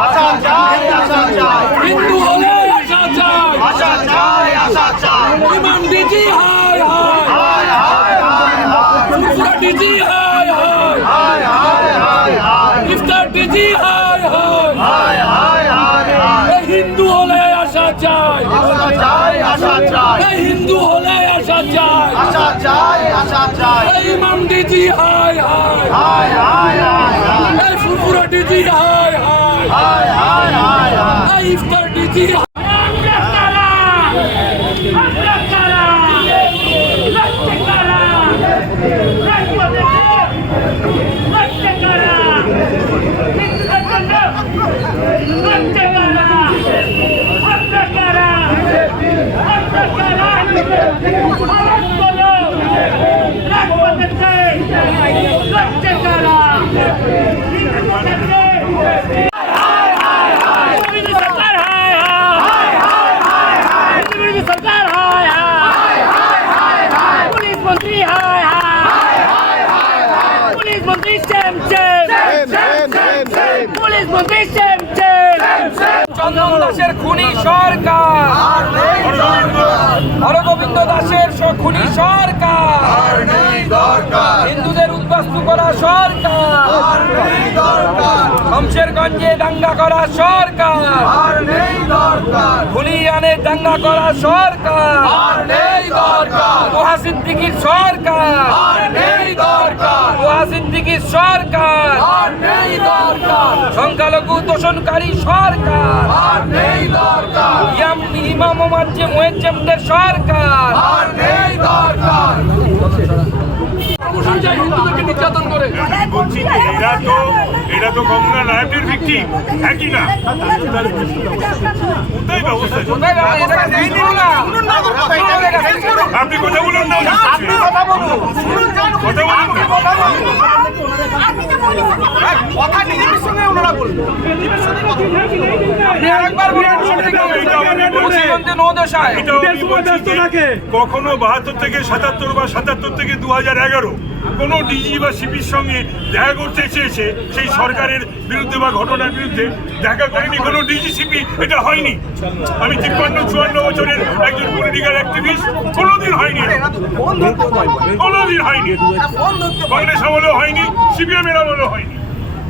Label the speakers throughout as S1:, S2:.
S1: আশা চাই আশা চাই
S2: হিন্দু হলে আশা চাই
S1: আশা চাই আশা চাই
S2: ইমাম ডিজি হায় হায়
S1: হায় হায় হায় হায়
S2: ফুরফুরা ডিজি হায় হায়
S1: হায় হায় হায় হায়
S2: ইফতার ডিজি হায় হায়
S1: হায় হায় হায় হায়
S2: এই হিন্দু হলে আশা চাই
S1: আশা চাই আশা চাই
S2: এই হিন্দু হলে আশা চাই
S1: আশা চাই আশা চাই
S2: এই ইমাম ডিজি হায় হায়
S1: হায় হায় হায় হায়
S2: এই ফুরফুরা ডিজি হায় হায়
S1: হায় হায়
S2: দাসের খুনি সরকার। হরগোবিন্দ দাসের খুনি সরকার। হিন্দুদের উদ্বাস্তু করা সরকার। শমশেরগঞ্জে দাঙ্গা করা সরকার। খুলিয়ানে দাঙ্গা করা সরকার। সরকার। সিদ্দিকির সরকার? সংখ্যালঘু তোষণকারী সরকার। ইয়াম ইমাম মাঝে মুয়াজ্জেমদের সরকার। হিন্দুদেরকে নির্যাতন করে।
S3: বলছি যে এরা তো এরা তো গঙ্গা নায়কের ভিক্টিম একই না? কোথায় ব্যবস্থা। আপনি কথা বলুন না। আপনি কথা বলুন না। বলছি।
S2: মুখ্যমন্ত্রী নৌদশায়।
S3: এটা আমি কখনো বাহাত্তর থেকে সাতাত্তর বা সাতাত্তর থেকে দু হাজার এগারো কোনো ডিজি বা সিপির সঙ্গে দেখা করতে চেয়েছে সেই সরকারের বিরুদ্ধে বা ঘটনার বিরুদ্ধে দেখা করেনি কোনো ডিজি সিপি এটা হয়নি। আমি তিপ্পান্ন চুয়ান্ন বছরের একজন পলিটিক্যাল অ্যাক্টিভিস্ট কোনোদিন হয়নি। কোনোদিন হয়নি। কংগ্রেস আমলেও হয়নি সিপিএম এর আমলেও হয়নি।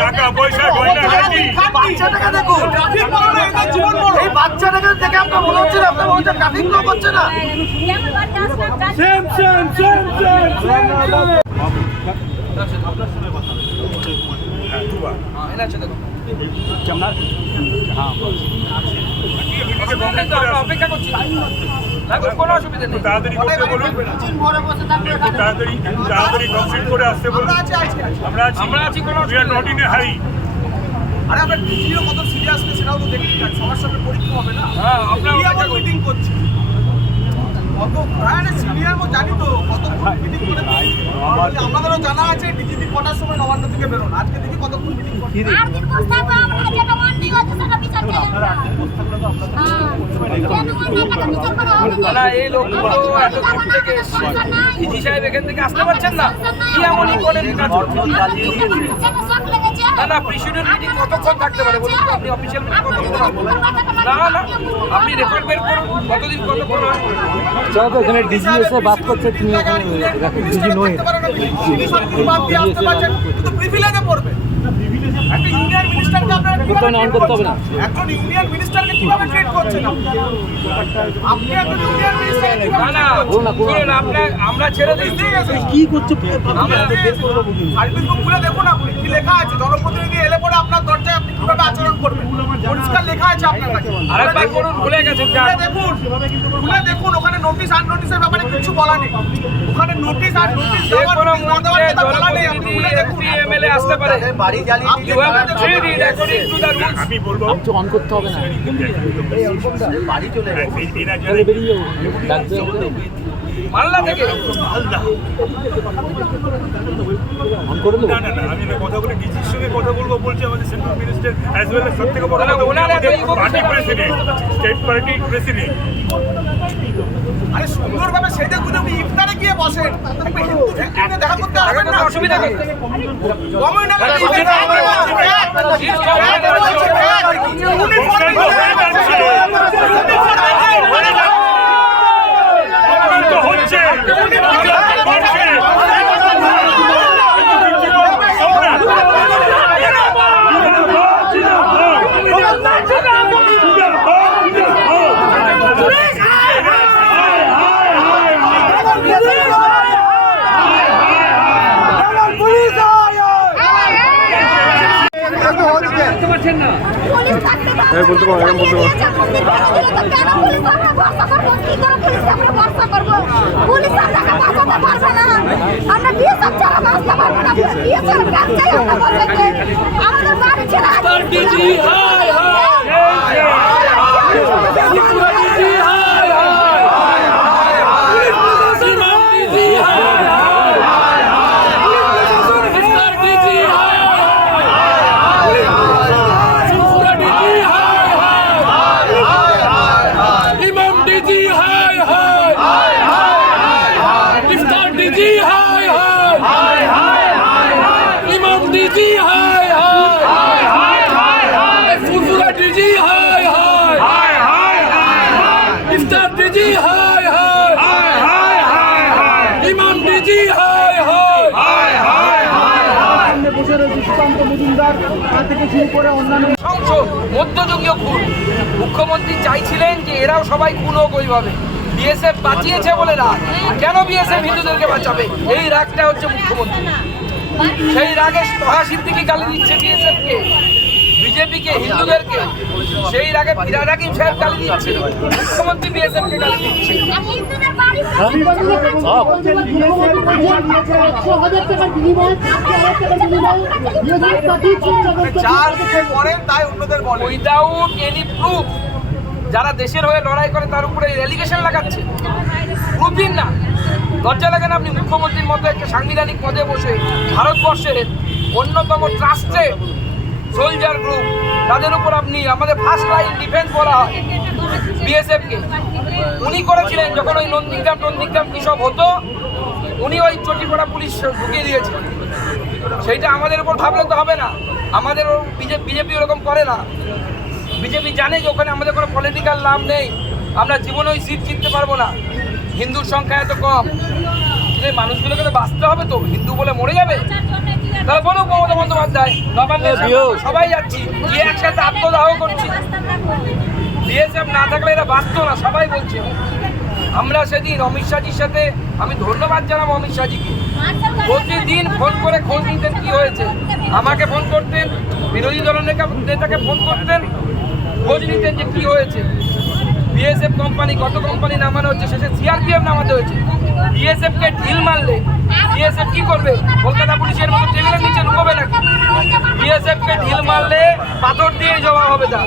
S3: টাকা পয়সা
S1: আপনার মনে হচ্ছে আপনার মনে হচ্ছে ট্রাফিক হচ্ছে না?
S2: অপেক্ষা করছি। কোনো অসুবিধা নেই।
S3: তাড়াতাড়ি করতে বলুন। একটু তাড়াতাড়ি একটু তাড়াতাড়ি কমপ্লিট করে আসতে বলুন। আমরা আছি
S2: আমরা আছি, কোনো
S3: We are not in a hurry.
S4: আরে কত সেটাও তো দেখতে চাই সবার সাথে পরীক্ষা হবে না।
S2: হ্যাঁ
S4: আবার
S2: করছি।
S4: মিটিং করছি? কত সিনিয়র মো জানি তো কত মিটিং করে আমাদেরও জানা আছে ডিজিপি কটার সময় নবান্ন থেকে বেরোন। আজকে দেখি কতক্ষণ মিটিং করছে।
S2: না? এই লোকগুলো এত দূর থেকে এসছে। ডিজি সাহেব এখান থেকে আসতে পারছেন না? কি এমন ইম্পর্টেন্ট কাজ করছেন? না না প্রিসিডিউর মিটিং কতক্ষণ থাকতে পারে বলুন আপনি অফিসিয়াল মিটিং কতক্ষণ? না না আপনি রেকর্ড বের করুন কতদিন কতক্ষণ হয়
S4: চলো তো এখানে ডিজি এসে বাদ করছে তুমি ডিজি নয় আসতে পারছেন কিন্তু প্রিভিলেজে পড়বে একটা ইউনিয়ন মিনিস্টারকে আপনারা কীভাবে অন করতে হবে না। এখন ইউনিয়ন মিনিস্টারকে কীভাবে ট্রিট করছেন আপনি এখন ইউনিয়ন মিনিস্টারকে
S2: না না শুনুন আপনার আমরা ছেড়ে দিই
S4: কি করছে? সার্ভিস বুক খুলে দেখুন আপনি কি লেখা আছে। জনপ্রতিনিধি এলে পরে আপনার দরজায় আপনি কীভাবে আচরণ করবেন? পরিষ্কার লেখা আছে আপনার কাছে
S2: আরেকবার করুন ভুলে গেছেন
S4: দেখুন খুলে দেখুন ওখানে নোটিশ আর নোটিশের ব্যাপারে কিছু বলা নেই। ওখানে নোটিশ আর নোটিশ
S2: এমএলএ আসতে পারে।
S3: আমি বলব
S4: অন করতে হবে না।
S3: এরা যারা
S2: মালদা থেকে
S5: অন করে দেবো।
S3: না না না আমি কথা বলে ডিজির সঙ্গে কথা বলব বলছি আমাদের সেন্ট্রাল মিনিস্টার অ্যাজ ওয়েল সব থেকে বড়
S2: তাহলে
S3: উনি আমাদের party? President state party president
S4: আরে সুন্দরভাবে সেটা উনি ইফতারে গিয়ে বসেন। দেখা করতে
S2: এখন
S4: না।
S2: অসুবিধা কি?
S4: কমিউনাল
S2: অসুবিধা হবে না।
S4: উনি
S3: বলছেন তো হয়ে যাচ্ছে। অপমান তো হচ্ছে বাড়ছে।
S6: পুলিশ থাকতে পারে বলতে পারো এরকম বলতে পারো পুলিশ আমরা ভরসা করব কি করে পুলিশকে আমরা ভরসা করব পুলিশ আপনাকে বাঁচাতে পারবে না আমরা বিয়ে সব ছাড়া বাঁচতে পারব না বিয়ে ছাড়া কাজ এরকম বলতে বাঁচাতে আমাদের বাড়ি ছেড়ে
S1: তার ডিজি হাই হাই ডিজি হাই হাই ইমাম ডিজি হাই হাই ডিজি হাই সুফরা ডিজি হাই হাই ইমাম ডিজি হাই হাই ইফতার ডিজি হাই হাই ইমাম ডিজি হাই হাই ফুরফুরা ডিজি হাই হাই ইফতার ডিজি হাই হাই ইমাম ডিজি হাই হাই
S2: সংসদ, মধ্যযুগীয় খুন। মুখ্যমন্ত্রী চাইছিলেন যে এরাও সবাই খুন হোক ওইভাবে। বিএসএফ বাঁচিয়েছে বলে রাগ। কেন বিএসএফ হিন্দুদেরকে বাঁচাবে? এই রাগটা হচ্ছে মুখ্যমন্ত্রী সেই রাগে তহা সিদ্দিকি গালি দিচ্ছে বিএসএফকে। বিজেপিকে, হিন্দুদেরকে, সেই রাগে ফিরাদ হাকিম সাহেব গালি দিচ্ছে। মুখ্যমন্ত্রী বিএসএফকে গালি দিচ্ছে। এনি প্রুফ যারা দেশের হয়ে লড়াই করে, তার উপরে এলিগেশন লাগাচ্ছে। প্রুফিন না। লজ্জা লাগে না আপনি মুখ্যমন্ত্রীর মতো একটা সাংবিধানিক পদে বসে ভারতবর্ষের অন্যতম ট্রাস্টেড সোলজার গ্রুপ তাদের উপর আপনি আমাদের ফার্স্ট লাইন ডিফেন্স বলা হয় বিএসএফকে উনি করেছিলেন যখন ওই নন্দীগ্রাম নন্দীগ্রাম কী সব হতো, উনি ওই চটিপড়া পুলিশ ঢুকিয়ে দিয়েছিলেন। সেইটা আমাদের উপর ভাবলে তো হবে না। আমাদের বিজেপি ওরকম করে না। বিজেপি জানে যে ওখানে আমাদের কোনো পলিটিক্যাল লাভ নেই। আমরা জীবনে ওই সিট জিততে পারব না। হিন্দুর সংখ্যা এত কম। মানুষগুলোকে তো বাঁচতে হবে তো। হিন্দু বলে মরে যাবে। বলুক মমতা বন্দ্যোপাধ্যায় নবান্নের সামনে সবাই যাচ্ছি গিয়ে একসাথে আত্মদাহ করছি। বিএসএফ না থাকলে এরা বাঁচতো না সবাই বলছে। আমরা সেদিন অমিত শাহজির সাথে আমি ধন্যবাদ জানাব অমিত শাহজিকে। প্রতিদিন ফোন করে খোঁজ নিতেন কি হয়েছে। আমাকে ফোন করতেন বিরোধী দল নেতা- নেতাকে ফোন করতেন খোঁজ নিতেন যে কি হয়েছে। বিএসএফ কোম্পানি কত কোম্পানি নামানো হচ্ছে শেষে সিআরপিএফ নামাতে হয়েছে। বিএসএফ কে ঢিল মারলে বিএসএফ কি করবে? কলকাতা পুলিশের মতো টেবিলের নিচে লুকোবে নাকি? বিএসএফ কে ঢিল মারলে পাথর দিয়ে জমা হবে তার।